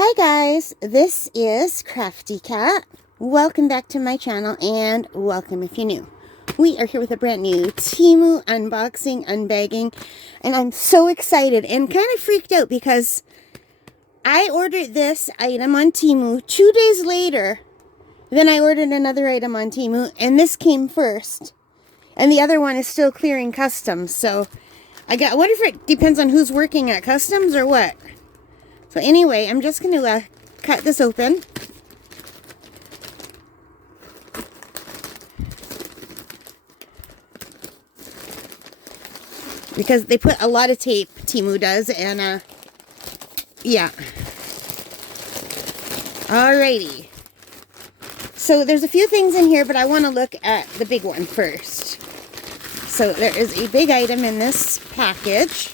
Hi guys, this is Crafty Cat. Welcome back to my channel and welcome if you're new. We are here with a brand new Temu unboxing, unbagging, and I'm so excited and kind of freaked out because I ordered this item on Temu 2 days later. Then I ordered another item on Temu and this came first. And the other one is still clearing customs, so I wonder if it depends on who's working at customs or what. So anyway, I'm just going to cut this open. Because they put a lot of tape, Temu does, and yeah. Alrighty. So there's a few things in here, but I want to look at the big one first. So there is a big item in this package.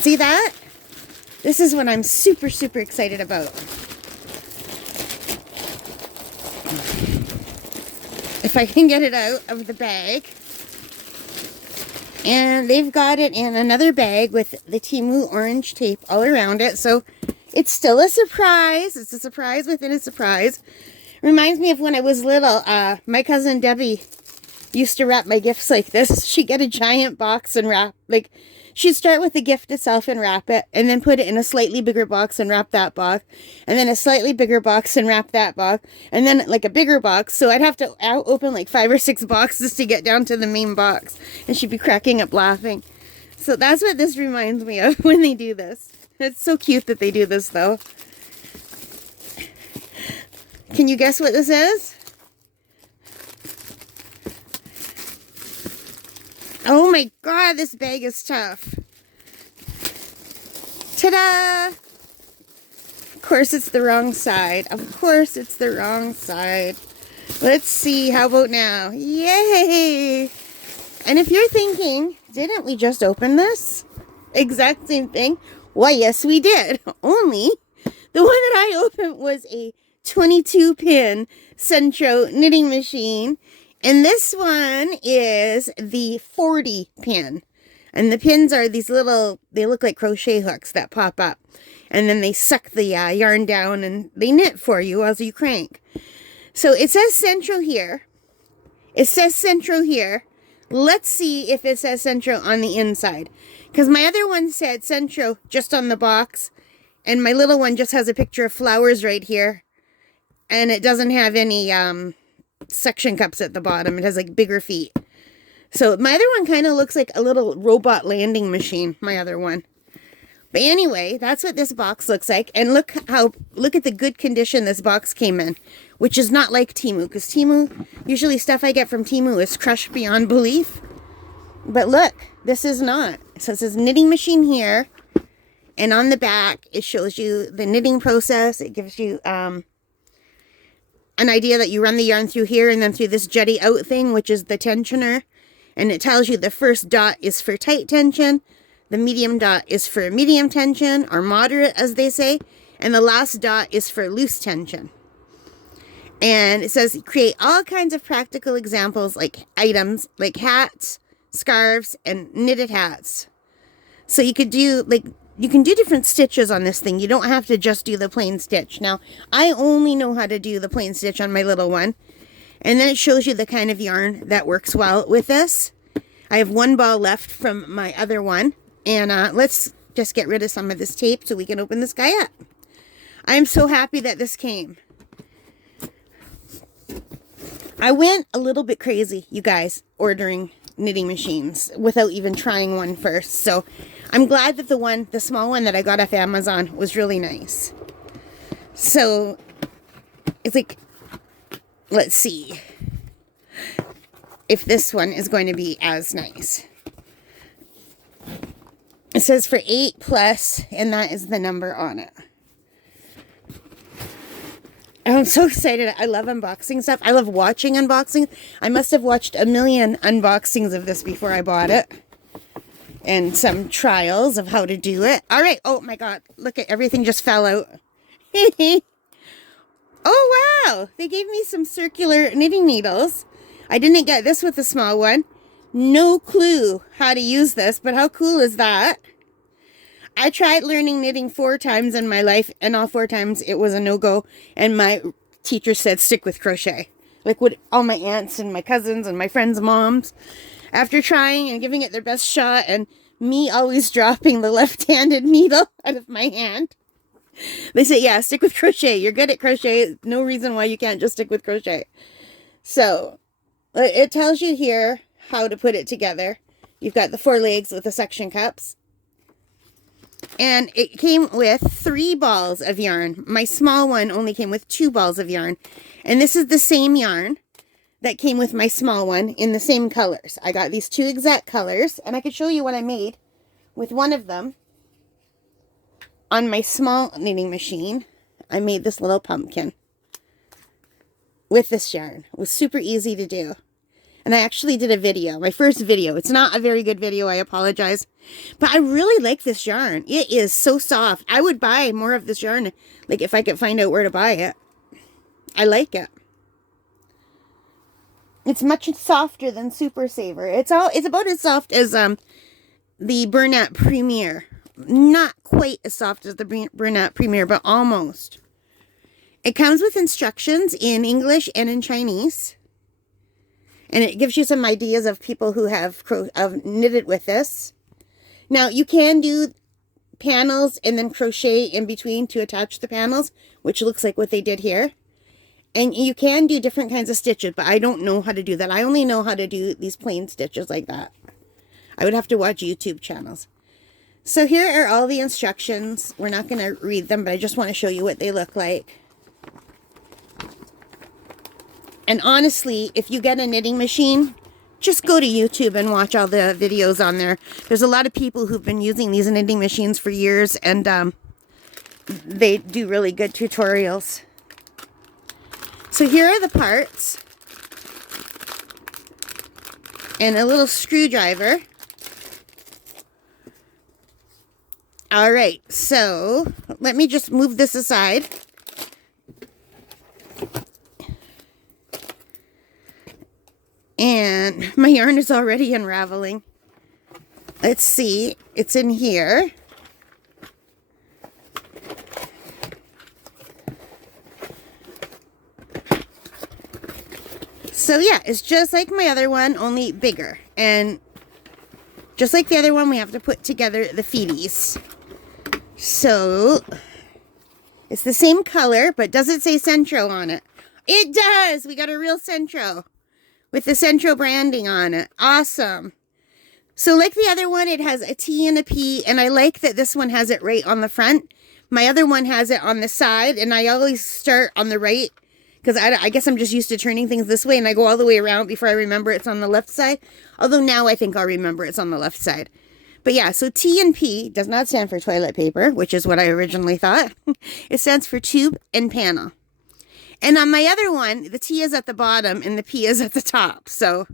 See that? This is what I'm super excited about. If I can get it out of the bag. And they've got it in another bag with the Temu orange tape all around it. So it's still a surprise. It's a surprise within a surprise. Reminds me of when I was little. My cousin Debbie used to wrap my gifts like this. She'd get a giant box and wrap, like, she'd start with the gift itself and wrap it, and then put it in a slightly bigger box and wrap that box, and then a slightly bigger box and wrap that box, and then like a bigger box. So I'd have to open like 5 or 6 boxes to get down to the main box, and she'd be cracking up laughing. So that's what this reminds me of when they do this. It's so cute that they do this though. Can you guess what this is? Oh my god, this bag is tough. Ta-da! Of course it's the wrong side. Of course it's the wrong side. Let's see, how about now? Yay! And if you're thinking, didn't we just open this? Exact same thing. Why, yes we did. Only the one that I opened was a 22 pin Sentro Knitting Machine. And this one is the 40 pin. And the pins are these little, they look like crochet hooks that pop up. And then they suck the yarn down and they knit for you as you crank. So it says Sentro here. It says Sentro here. Let's see if it says Sentro on the inside. Because my other one said Sentro just on the box. And my little one just has a picture of flowers right here. And it doesn't have any suction cups at the bottom. It has like bigger feet. So my other one kind of looks like a little robot landing machine, my other one. But anyway, that's what this box looks like. And look at the good condition this box came in, which is not like Temu, because Temu, usually stuff I get from Temu is crushed beyond belief. But look, this is not. So it says knitting machine here, and on the back it shows you the knitting process. It gives you an idea that you run the yarn through here and then through this jetty out thing, which is the tensioner. And it tells you the first dot is for tight tension, the medium dot is for medium tension, or moderate as they say, and the last dot is for loose tension. And it says create all kinds of practical examples, like items like hats, scarves, and knitted hats. So you could do you can do different stitches on this thing. You don't have to just do the plain stitch. Now, I only know how to do the plain stitch on my little one. And then it shows you the kind of yarn that works well with this. I have 1 ball left from my other one. And let's just get rid of some of this tape so we can open this guy up. I'm so happy that this came. I went a little bit crazy, you guys, ordering knitting machines without even trying one first. So I'm glad that the small one that I got off Amazon was really nice. So it's like, let's see if this one is going to be as nice. It says for 8+, and that is the number on it. I'm so excited. I love unboxing stuff. I love watching unboxings. I must have watched a million unboxings of this before I bought it. And some trials of how to do it. All right. Oh my God. Look at everything just fell out. Oh, wow. They gave me some circular knitting needles. I didn't get this with the small one. No clue how to use this, but how cool is that? I tried learning knitting 4 times in my life, and all 4 times it was a no-go, and my teacher said stick with crochet. Like what all my aunts and my cousins and my friends' moms, after trying and giving it their best shot, and me always dropping the left-handed needle out of my hand, they say, yeah, stick with crochet. You're good at crochet. No reason why you can't just stick with crochet. So it tells you here how to put it together. You've got the 4 legs with the section cups. And it came with 3 balls of yarn. My small one only came with 2 balls of yarn. And this is the same yarn that came with my small one in the same colors. I got these 2 exact colors, and I could show you what I made with one of them. On my small knitting machine, I made this little pumpkin with this yarn. It was super easy to do. And I actually did a video, my first video. It's not a very good video, I apologize. But I really like this yarn. It is so soft. I would buy more of this yarn, like if I could find out where to buy it. I like it. It's much softer than Super Saver. It's about as soft as the Bernat Premier. Not quite as soft as the Bernat Premier, but almost. It comes with instructions in English and in Chinese. And it gives you some ideas of people who have knitted with this. Now, you can do panels and then crochet in between to attach the panels, which looks like what they did here. And you can do different kinds of stitches, but I don't know how to do that. I only know how to do these plain stitches like that. I would have to watch YouTube channels. So here are all the instructions. We're not going to read them, but I just want to show you what they look like. And honestly, if you get a knitting machine, just go to YouTube and watch all the videos on there. There's a lot of people who've been using these knitting machines for years, and they do really good tutorials. So here are the parts. And a little screwdriver. All right, so let me just move this aside. And my yarn is already unraveling. Let's see, it's in here. So yeah, it's just like my other one, only bigger. And just like the other one, we have to put together the feeties. So it's the same color, but does it say Centro on it? It does! We got a real Centro with the Centro branding on it. Awesome. So like the other one, it has a T and a P, and I like that this one has it right on the front. My other one has it on the side, and I always start on the right, because I guess I'm just used to turning things this way, and I go all the way around before I remember it's on the left side. Although now I think I'll remember it's on the left side. But yeah, so T and P does not stand for toilet paper, which is what I originally thought. It stands for tube and panel. And on my other one, the T is at the bottom and the P is at the top. So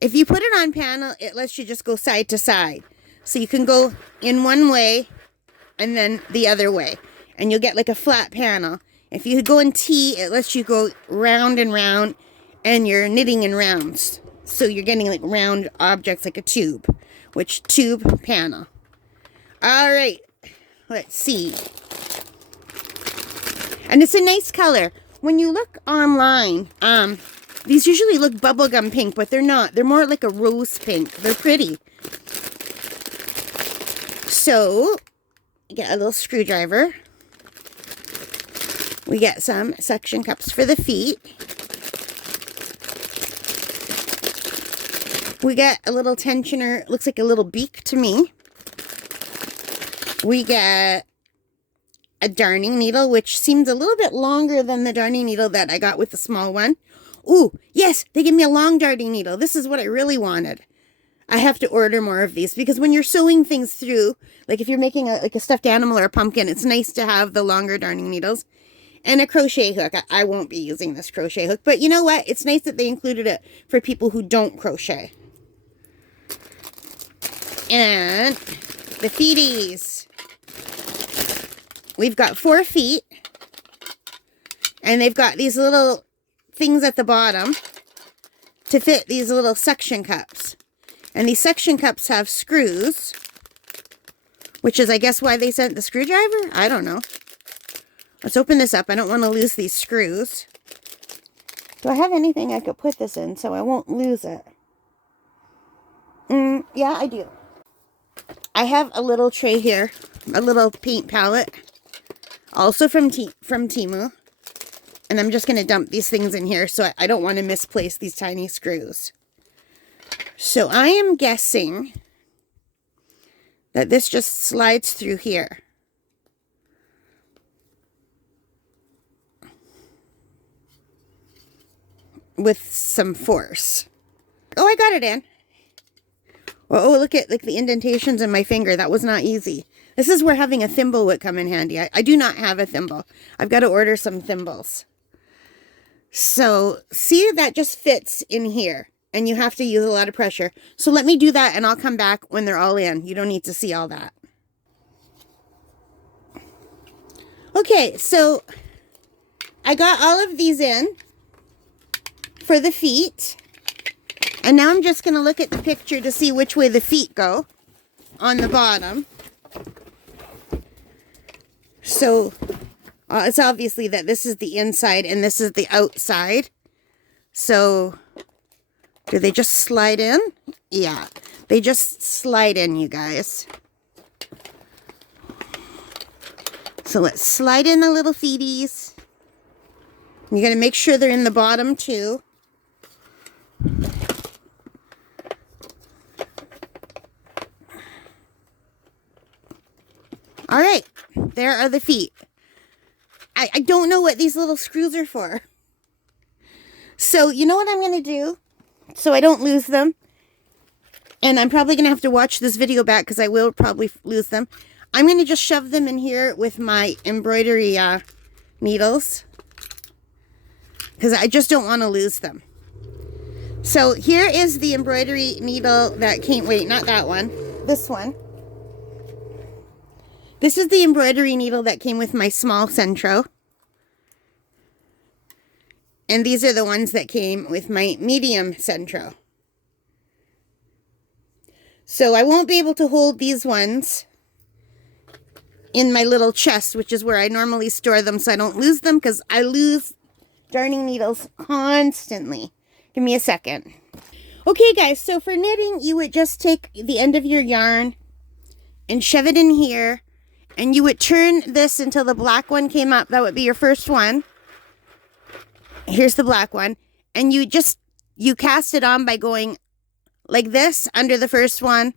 if you put it on panel, it lets you just go side to side. So you can go in one way and then the other way. And you'll get like a flat panel. If you go in T, it lets you go round and round, and you're knitting in rounds. So you're getting like round objects like a tube, which tube panel. All right, let's see. And it's a nice color. When you look online, these usually look bubblegum pink, but they're not. They're more like a rose pink. They're pretty. So, get a little screwdriver. We get some suction cups for the feet. We get a little tensioner. Looks like a little beak to me. We get a darning needle, which seems a little bit longer than the darning needle that I got with the small one. Ooh, yes, they give me a long darning needle. This is what I really wanted. I have to order more of these, because when you're sewing things through, like if you're making like a stuffed animal or a pumpkin, it's nice to have the longer darning needles. And a crochet hook. I won't be using this crochet hook, but you know what? It's nice that they included it for people who don't crochet. And the feeties. We've got 4 feet, and they've got these little things at the bottom to fit these little suction cups. And these suction cups have screws, which is, I guess, why they sent the screwdriver. I don't know. Let's open this up. I don't want to lose these screws. Do I have anything I could put this in so I won't lose it? Yeah, I do. I have a little tray here, a little paint palette, also from Temu. And I'm just going to dump these things in here so I don't want to misplace these tiny screws. So I am guessing that this just slides through here. With some force. Oh, I got it in. Oh, look at like the indentations in my finger. That was not easy. This is where having a thimble would come in handy. I do not have a thimble. I've got to order some thimbles. So, see, that just fits in here. And you have to use a lot of pressure. So let me do that and I'll come back when they're all in. You don't need to see all that. Okay, so I got all of these in for the feet. And now I'm just going to look at the picture to see which way the feet go on the bottom. So it's obviously that this is the inside and this is the outside. So do they just slide in? Yeah, they just slide in, you guys. So let's slide in the little feeties. You got to make sure they're in the bottom too. All right, there are the feet. I don't know what these little screws are for. So you know what I'm going to do so I don't lose them? And I'm probably going to have to watch this video back because I will probably lose them. I'm going to just shove them in here with my embroidery needles because I just don't want to lose them. So here is the embroidery needle that came, wait, not that one, this one. This is the embroidery needle that came with my small Centro. And these are the ones that came with my medium Centro. So I won't be able to hold these ones in my little chest, which is where I normally store them so I don't lose them, because I lose darning needles constantly. Give me a second. Okay guys, so for knitting, you would just take the end of your yarn and shove it in here. And you would turn this until the black one came up. That would be your first one. Here's the black one. And you cast it on by going like this under the first one.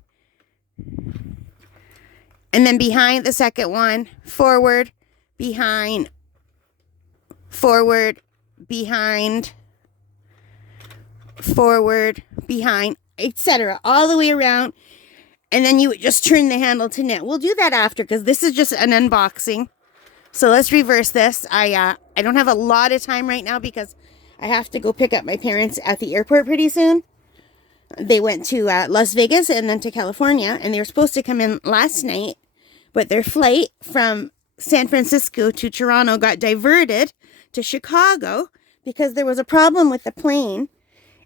And then behind the second one. Forward, behind, forward, behind, forward, behind, etc. All the way around. And then you would just turn the handle to knit. We'll do that after because this is just an unboxing. So let's reverse this. I don't have a lot of time right now because I have to go pick up my parents at the airport pretty soon. They went to Las Vegas and then to California. And they were supposed to come in last night. But their flight from San Francisco to Toronto got diverted to Chicago because there was a problem with the plane.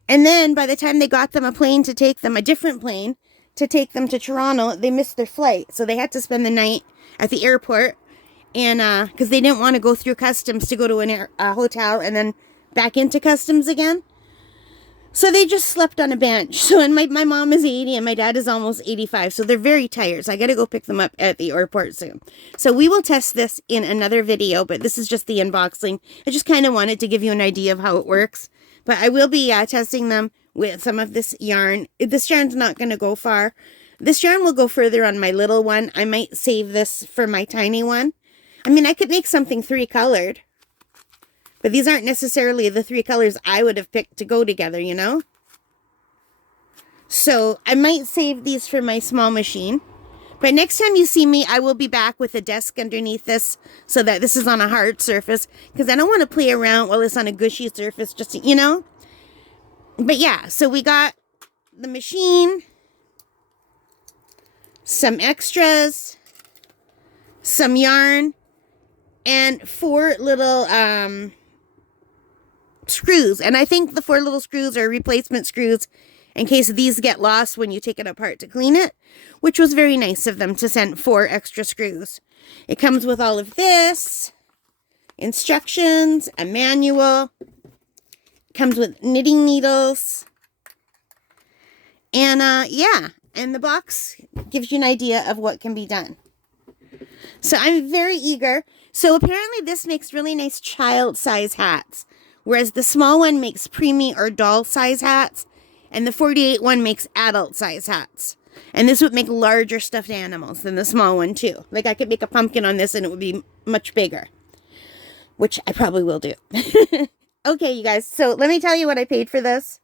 And then by the time they got them a plane to take them, a different plane, to take them to Toronto, they missed their flight. So they had to spend the night at the airport. And because they didn't want to go through customs to go to a hotel and then back into customs again. So they just slept on a bench. So, and my mom is 80 and my dad is almost 85. So they're very tired. So I got to go pick them up at the airport soon. So we will test this in another video. But this is just the unboxing. I just kind of wanted to give you an idea of how it works. But I will be testing them with some of this yarn. This yarn's not going to go far. This yarn will go further on my little one. I might save this for my tiny one. I mean, I could make something 3-colored. But these aren't necessarily the 3 colors I would have picked to go together, you know? So I might save these for my small machine. But next time you see me, I will be back with a desk underneath this so that this is on a hard surface. Because I don't want to play around while it's on a gushy surface, just to, you know? But yeah, so we got the machine, some extras, some yarn, and 4 little screws. And I think the 4 little screws are replacement screws. in case these get lost when you take it apart to clean it, which was very nice of them to send 4 extra screws. It comes with all of this, instructions, a manual, it comes with knitting needles, and yeah, and the box gives you an idea of what can be done. So I'm very eager. So apparently this makes really nice child size hats, whereas the small one makes preemie or doll size hats, and the 48 one makes adult size hats. And this would make larger stuffed animals than the small one too. Like I could make a pumpkin on this and it would be much bigger, which I probably will do. Okay, you guys, so let me tell you what I paid for this.